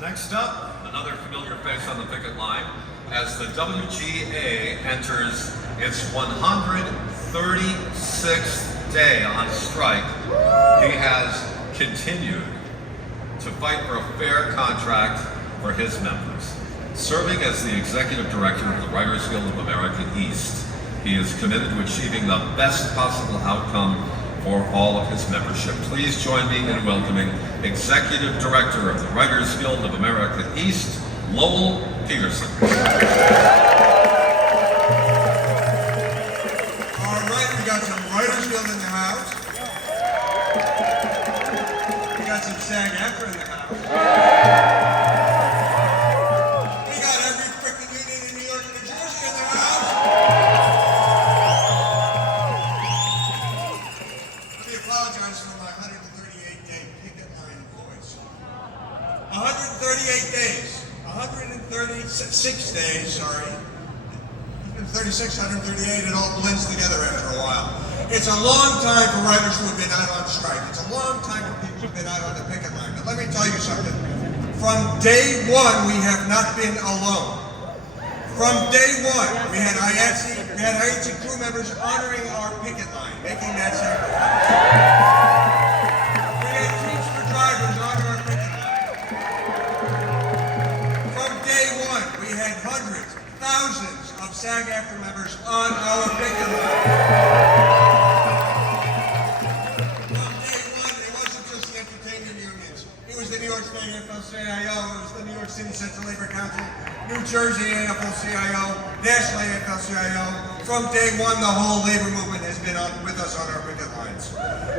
Next up, another familiar face on the picket line, as the WGA enters its 136th day on strike, he has continued to fight for a fair contract for his members. Serving as the Executive Director of the Writers Guild of America East, he is committed to achieving the best possible outcome for all of his membership. Please join me in welcoming Executive Director of the Writers Guild of America East, Lowell Peterson. All right, we got some Writers Guild in the house. We got some SAG-AFTRA in the house. We got every freaking union in New York and New Jersey in the house. Let me apologize for my 138-day picket line voice. 138 days. 136 days, sorry. 136, 138, it all blends together after a while. It's a long time for writers who have been out on strike. It's a long time for people who've been out on the picket line. But let me tell you something. From day one, we have not been alone. From day one, we had IATSE crew members honoring our picket line, making that sacrifice. We had teams for drivers honor our picket line. From day one, we had hundreds, thousands of SAG-AFTRA members on our picket line. From day one, it wasn't just the entertainment unions. It was the New York State AFL-CIO, it was the New York City Central Labor Council, New Jersey AFL-CIO, National AFL-CIO. From day one, the whole labor movement has been with us on our picket lines.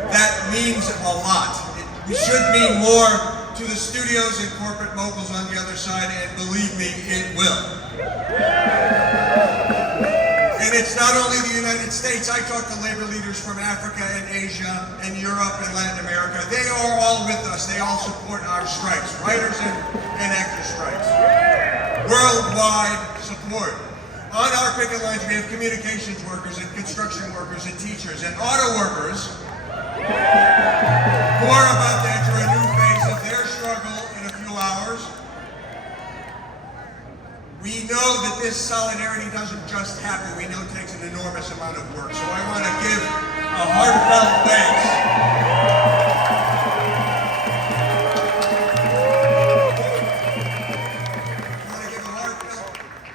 That means a lot. It should mean more to the studios and corporate moguls on the other side, and believe me, it will. And it's not only the United States. I talk to labor leaders from Africa and Asia and Europe and Latin America. They are all with us. They all support our strikes, writers and actors strikes. Worldwide support. On our picket lines, we have communications workers and construction workers and teachers and auto workers who are about to enter a new phase of their struggle in a few hours. We know that this solidarity doesn't just happen. We know it takes an enormous amount of work. So I want to give a heartfelt thanks. I want to give a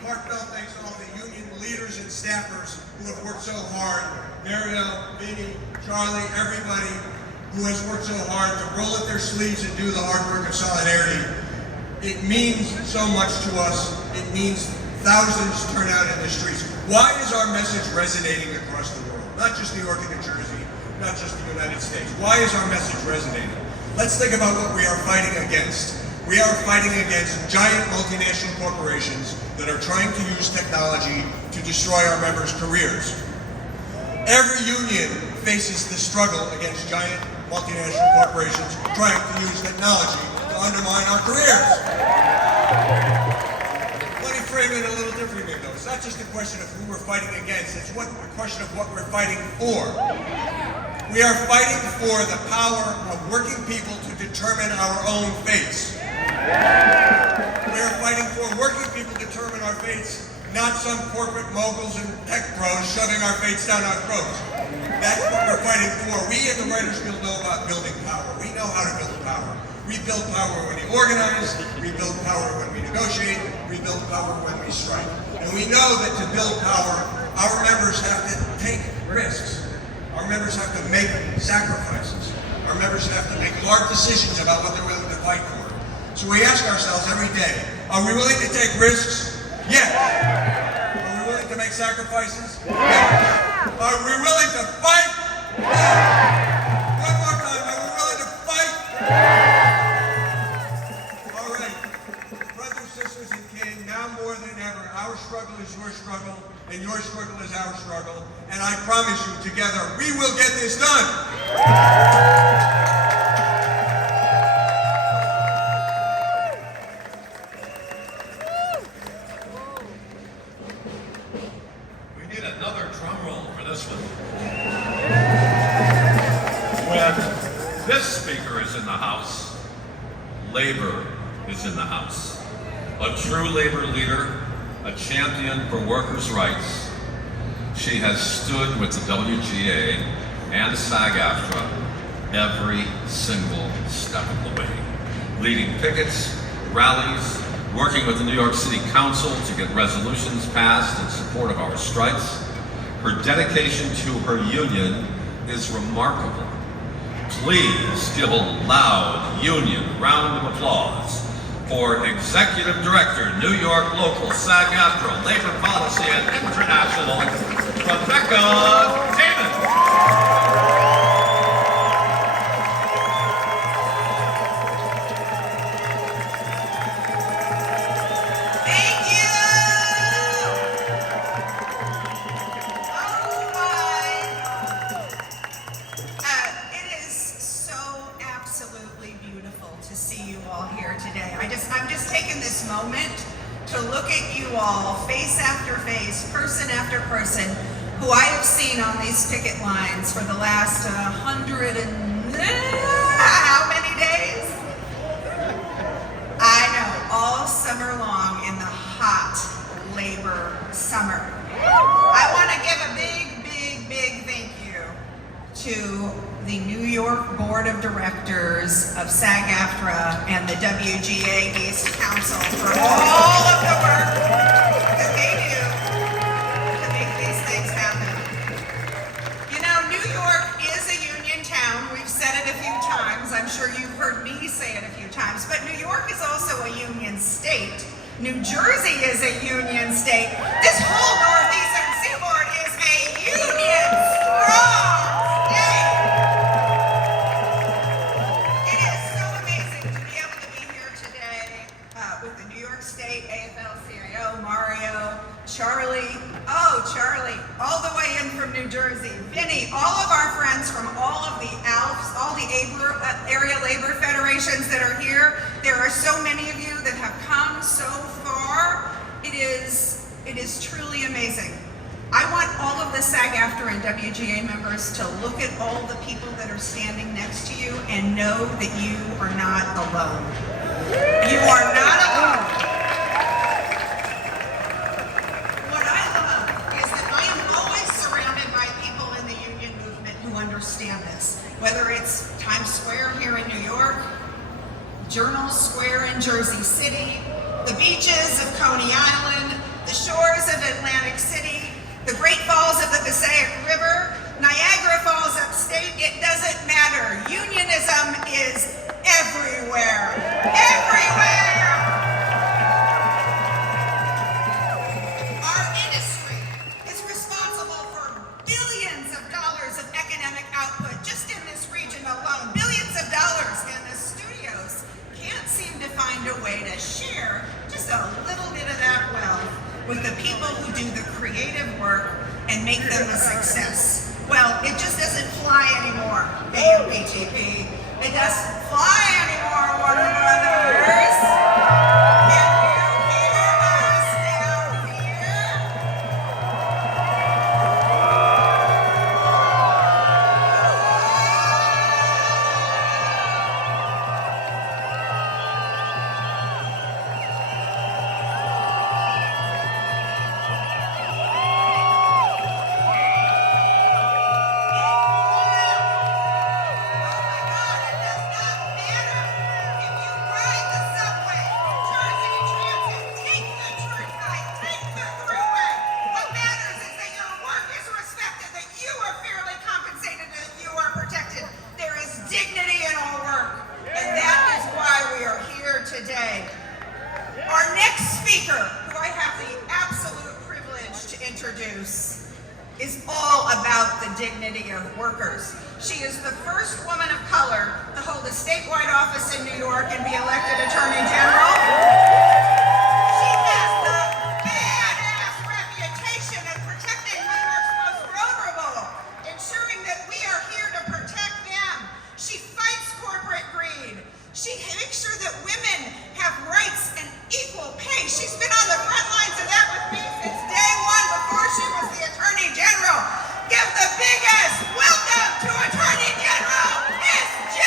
heartfelt thanks to all the union leaders and staffers who have worked so hard. Mariel, Vinny, Charlie, everybody who has worked so hard to roll up their sleeves and do the hard work of solidarity. It means so much to us. It means thousands turn out in the streets. Why is our message resonating across the world? Not just New York and New Jersey, not just the United States. Why is our message resonating? Let's think about what we are fighting against. We are fighting against giant multinational corporations that are trying to use technology to destroy our members' careers. Every union faces the struggle against giant multinational corporations trying to use technology to undermine our careers. Let me frame it a little differently though. It's not just a question of who we're fighting against, it's a question of what we're fighting for. We are fighting for the power of working people to determine our own fates. We are fighting for working people to determine our fates, not some corporate moguls and tech bros shoving our fates down our throats. That's what we're fighting for. We at the Writers Guild know about building power. We know how to build power. We build power when we organize, we build power when we negotiate, we build power when we strike. And we know that to build power, our members have to take risks. Our members have to make sacrifices. Our members have to make hard decisions about what they're willing to fight for. So we ask ourselves every day, are we willing to take risks? Yes. Are we willing to make sacrifices? Yes. Are we willing to fight? Yes. One more time, are we willing to fight? Yes. All right, brothers, sisters, and kin, now more than ever, our struggle is your struggle, and your struggle is our struggle, and I promise you, together, we will get this done. When this speaker is in the House, labor is in the house. A true labor leader, a champion for workers' rights, she has stood with the WGA and SAG-AFTRA every single step of the way, leading pickets, rallies, working with the New York City Council to get resolutions passed in support of our strikes. Her dedication to her union is remarkable. Please give a loud union round of applause for Executive Director, New York Local SAG-AFTRA Labor Policy and International, Rebecca Damon. I'm just taking this moment to look at you all, face after face, person after person, who I have seen on these picket lines for the last 100 and how many days? I know, all summer long in the hot labor summer. I want to give a big thank you to the New York Board of Directors of SAG-AFTRA and the WGA East Council for all of the work that they do to make these things happen. You know, New York is a union town. We've said it a few times. I'm sure you've heard me say it a few times. But New York is also a union state. New Jersey is a union state. This whole northeastern seaboard is a union strong state. It is so amazing to be able to be here today with the New York State AFL-CIO, Mario, Charlie, all the way in from New Jersey, Vinny, all of our friends from all of the ALFs, all the area labor federations that are here. There are so many of you that have come so far. It is truly amazing. I want all of the SAG-AFTRA and WGA members to look at all the people that are standing next to you and know that you are not alone. You are not alone. What I love is that I am always surrounded by people in the union movement who understand this. Whether it's Times Square here in New York, Journal Square in Jersey City, the beaches of Coney Island, the shores of Atlantic City, the Great Falls of the Passaic River, Niagara Falls upstate, it doesn't matter. Unionism is everywhere. Everywhere! Our industry is responsible for billions of dollars of economic output just in this region alone. Billions of dollars, and the studios can't seem to find a way to share just a little bit of that wealth with the people who do the creative work and make them a success. Well, it just doesn't fly anymore, AMPTP. It doesn't fly anymore, Warner Brothers. Can you hear us down here? Is all about the dignity of workers. She is the first woman of color to hold a statewide office in New York and be elected Attorney General. She has the badass reputation of protecting New York's most vulnerable, ensuring that we are here to protect them. She fights corporate greed. She makes sure that women have rights and equal pay. She's been on the front lines of that with me since day one before she was the Attorney General. Give the biggest welcome to Attorney General Miss J.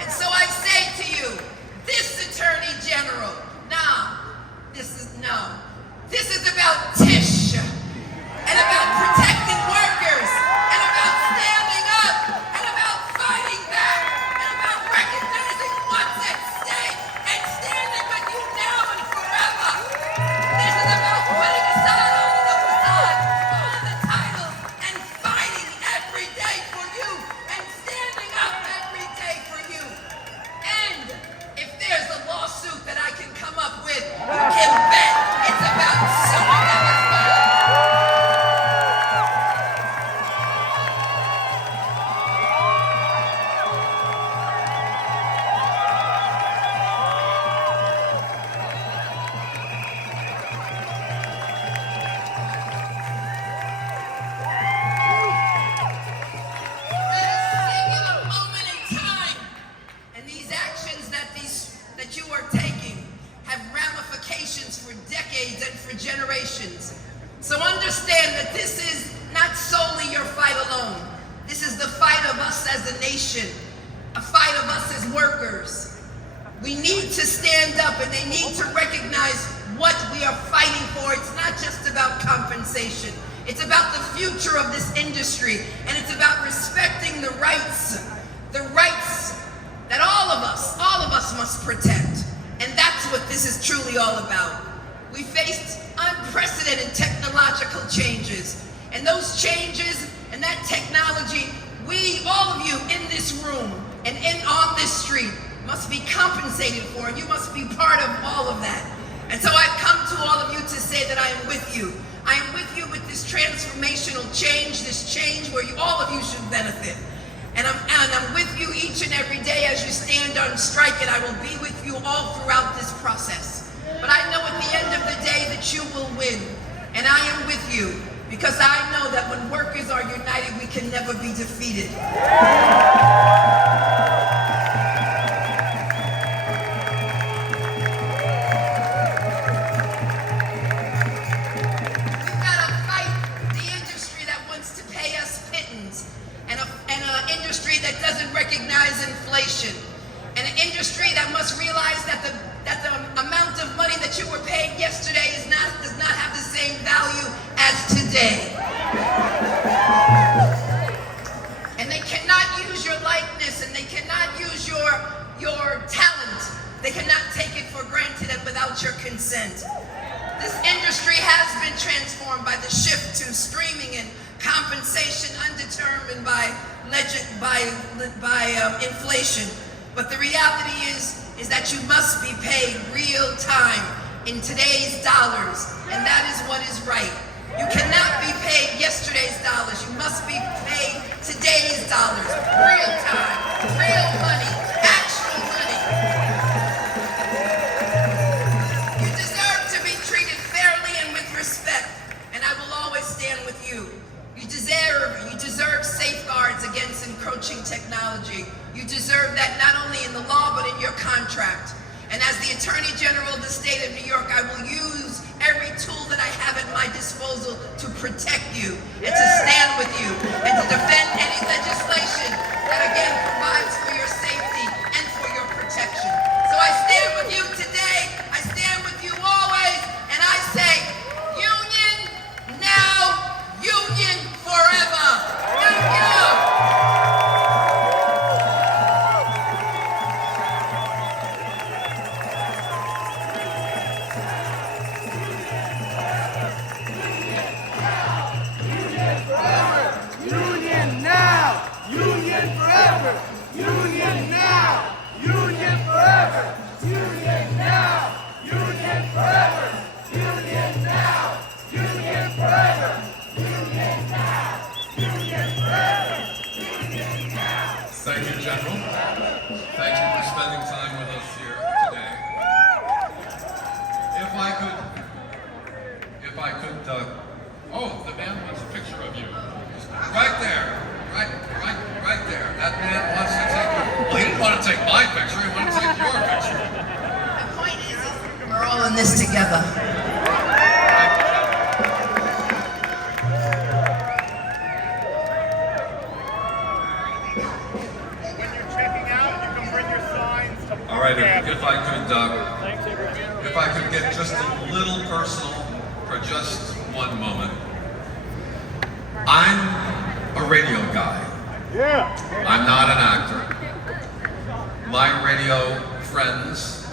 And so I say to you, this Attorney General, this is about Tish, and about protecting workers, and about standing up, and about fighting back, and about recognizing what's at stake, and standing with you now and forever. This is about putting aside all of the facade, all of the titles, and fighting every day for you, and standing up every day for you. And if there's a lawsuit that I can come up with, you can bet it's about suing them as well. At a singular moment in time, and these actions that you are taking have ramifications for decades and for generations. So understand that this is not solely your fight alone. This is the fight of us as a nation, a fight of us as workers. We need to stand up, and they need to recognize what we are fighting for. It's not just about compensation. It's about the future of this industry, and it's about respecting the rights that all of us must protect. And that's what this is truly all about. We faced unprecedented technological changes, and those changes and that technology, all of you in this room and on this street must be compensated for, and you must be part of all of that. And so I've come to all of you to say that I am with you. I am with you with this transformational change, this change where all of you should benefit. And I'm with you each and every day as you stand on strike, and I will be with you all throughout this process. But I know at the end of the day that you will win, and I am with you because I know that when workers are united, we can never be defeated. We've got to fight the industry that wants to pay us pittance, and an industry that doesn't recognize inflation, and an industry that must realize that the amount of money that you were paid yesterday does not have the same value as today. And they cannot use your likeness, and they cannot use your talent. They cannot take it for granted and without your consent. This industry has been transformed by the shift to streaming and compensation undetermined by inflation. But the reality is that you must be paid real time in today's dollars, and that is what is right. You cannot be paid yesterday's dollars. You must be paid today's dollars, real time, real money, actual money. You deserve to be treated fairly and with respect, and I will always stand with you. You deserve safeguards against encroaching technology. You deserve that not only in the law, but in your contract. And as the Attorney General of the state of New York, I will use every tool that I have at my disposal to protect you and to stand with you and to defend any legislation that again provides for your safety and for your protection. So I stand with you today, I stand with you always, and I say, union now, union forever. Thank you. Union now! Union forever! Union now! Union forever! Union now! Union forever! Union now! Union forever! Union now! Union forever! Union now! Thank you, General. Thank you for spending time with us here today. If I could, oh, the man wants a picture of you. Right there, right there. That man wants to take, well, he didn't want to take my picture, he wanted to take your picture. The point is, we're all in this together. When you're checking out, right, if I could get just a little personal for just one moment. I'm a radio guy. I'm not an actor. My radio friends,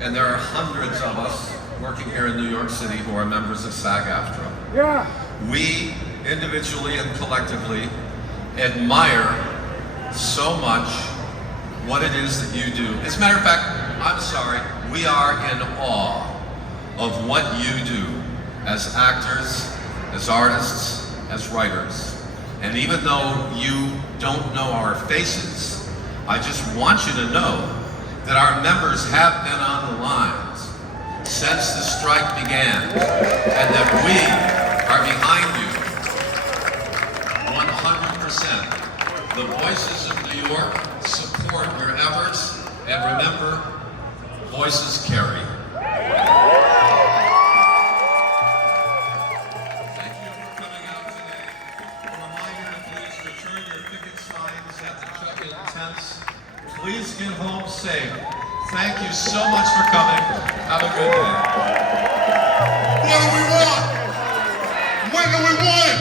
and there are hundreds of us working here in New York City who are members of SAG-AFTRA. We, individually and collectively, admire so much what it is that you do. As a matter of fact, I'm sorry, we are in awe of what you do as actors, as artists, as writers. And even though you don't know our faces, I just want you to know that our members have been on the lines since the strike began, and that we are behind you 100%. The voices of New York support your efforts, and remember, voices carry. Thank you for coming out today. A reminder to please return your picket signs at the check-in tents. Please get home safe. Thank you so much for coming. Have a good day. What do we want? When do we want it?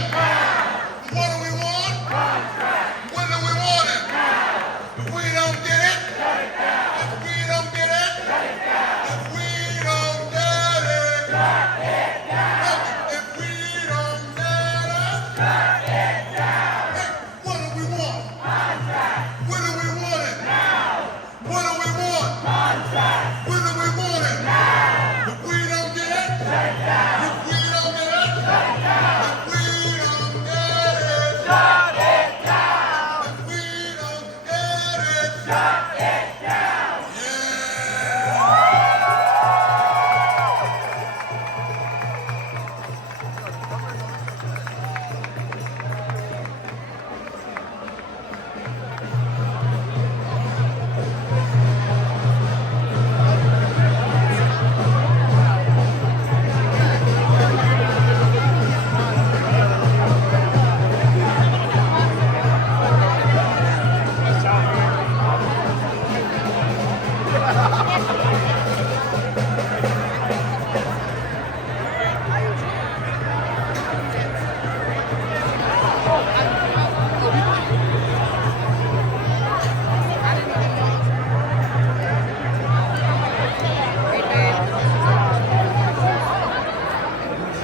What do we want? When do we want it? If we don't get it, if we don't get it, if we don't get it, if we don't get it, hey, what do we want? When do we want it? What do we want? When do we want it? If we don't get it, if we don't get it, if we don't get it, shut it down. If we don't get it, shut it down.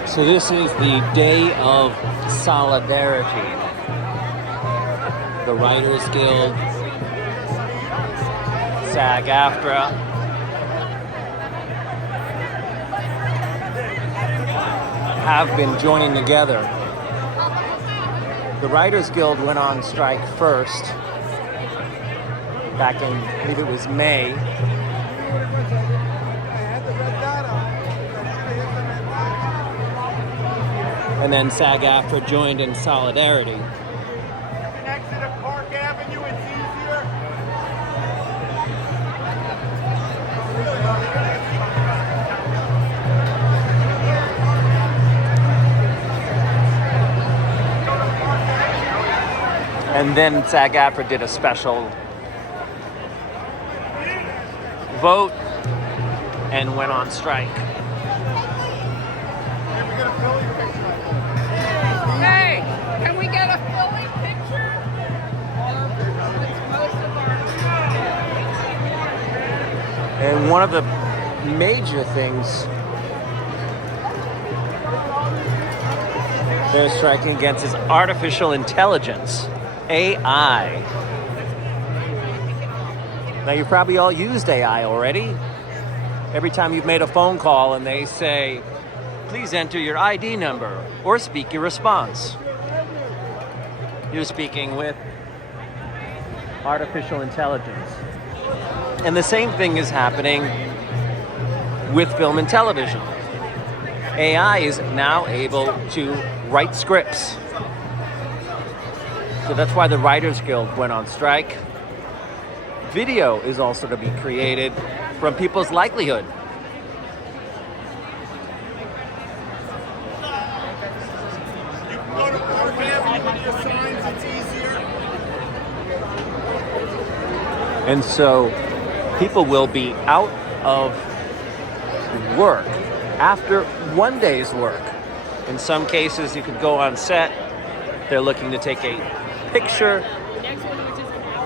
So this is the day of solidarity. The Writers Guild, SAG-AFTRA, have been joining together. The Writers Guild went on strike first, back in, I believe it was May. And then SAG-AFTRA joined in solidarity. Exit of Park Avenue, it's easier. And then SAG-AFTRA did a special vote and went on strike. Hey, can we get a Philly picture? And one of the major things they're striking against is artificial intelligence, AI. Now, you've probably all used AI already. Every time you've made a phone call and they say, please enter your ID number or speak your response. You're speaking with artificial intelligence. And the same thing is happening with film and television. AI is now able to write scripts. So that's why the Writers Guild went on strike. Video is also to be created from people's livelihood. Go to Park Avenue with your signs, it's easier. And so People will be out of work after one day's work. In some cases, you could go on set. They're looking to take a picture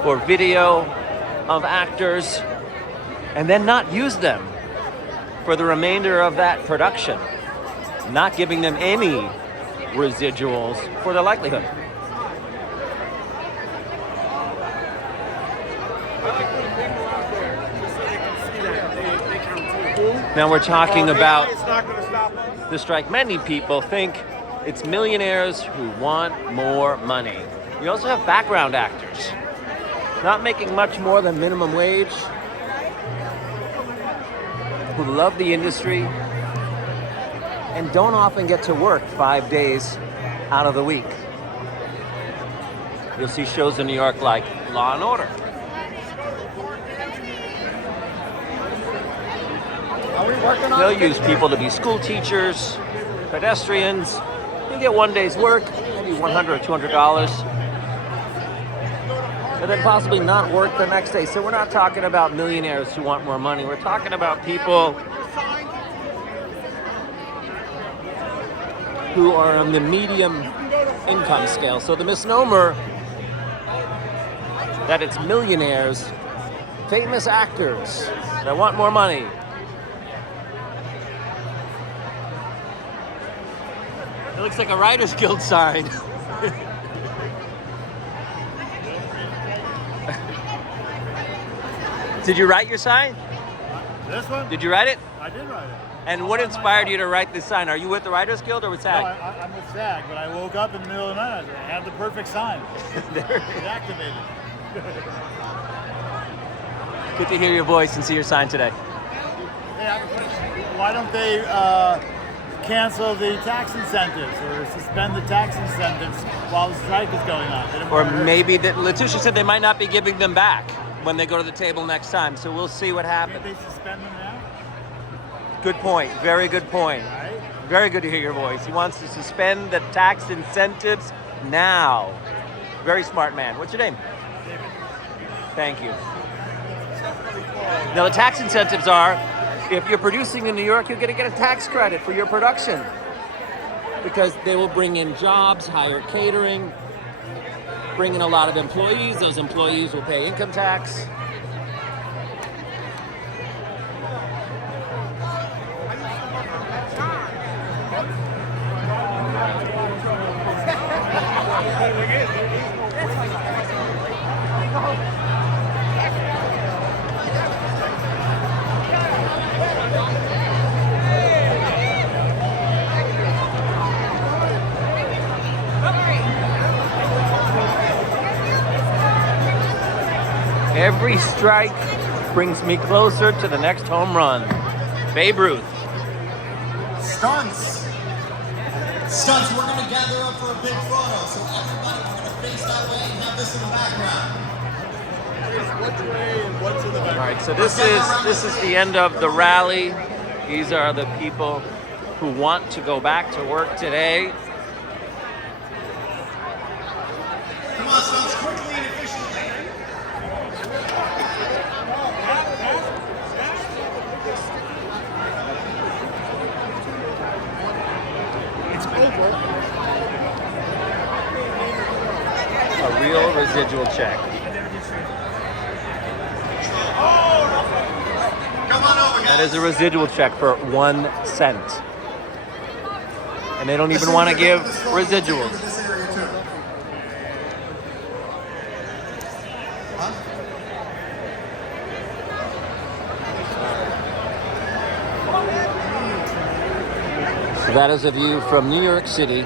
or video of actors and then not use them for the remainder of that production, not giving them any residuals for their likelihood. Now we're talking about the strike. Many people think it's millionaires who want more money. We also have background actors, not making much more than minimum wage, who love the industry and don't often get to work 5 days out of the week. You'll see shows in New York like Law and Order. They'll use people to be school teachers, pedestrians. You get one day's work, maybe $100 or $200, and then possibly not work the next day. So we're not talking about millionaires who want more money. We're talking about people who are on the medium income scale. So the misnomer that it's millionaires, famous actors that want more money. It looks like a Writers Guild sign. Did you write your sign? This one? Did you write it? I did write it. And what inspired you to write this sign? Are you with the Writers Guild or with SAG? No, I'm with SAG, but I woke up in the middle of the night. I had the perfect sign. There. It's activated. Good to hear your voice and see your sign today. Hey, I have a question. Why don't they cancel the tax incentives or suspend the tax incentives while the strike is going on? They don't Or want to hurt maybe that Letitia said they might not be giving them back when they go to the table next time. So we'll see what you. happens. Can't they suspend them now? Good point. Very good point. Right? Very good to hear your voice. He wants to suspend the tax incentives now. Very smart man. What's your name? David. Thank you. Now the tax incentives are, if you're producing in New York, you're going to get a tax credit for your production because they will bring in jobs, hire catering, bring in a lot of employees. Those employees will pay income tax. Every strike brings me closer to the next home run. Babe Ruth. Stunts. Stunts, we're going to gather up for a big photo. So everybody, we're going to face that way and have this in the background. What's way and what's in the back? All right, so this is the end of the rally. These are the people who want to go back to work today. Come on, Stunts, quickly and efficiently. It's over. A real residual check. Come on over, guys. That is a residual check for 1 cent. And they don't even want to give residuals. This area too. Huh? So that is a view from New York City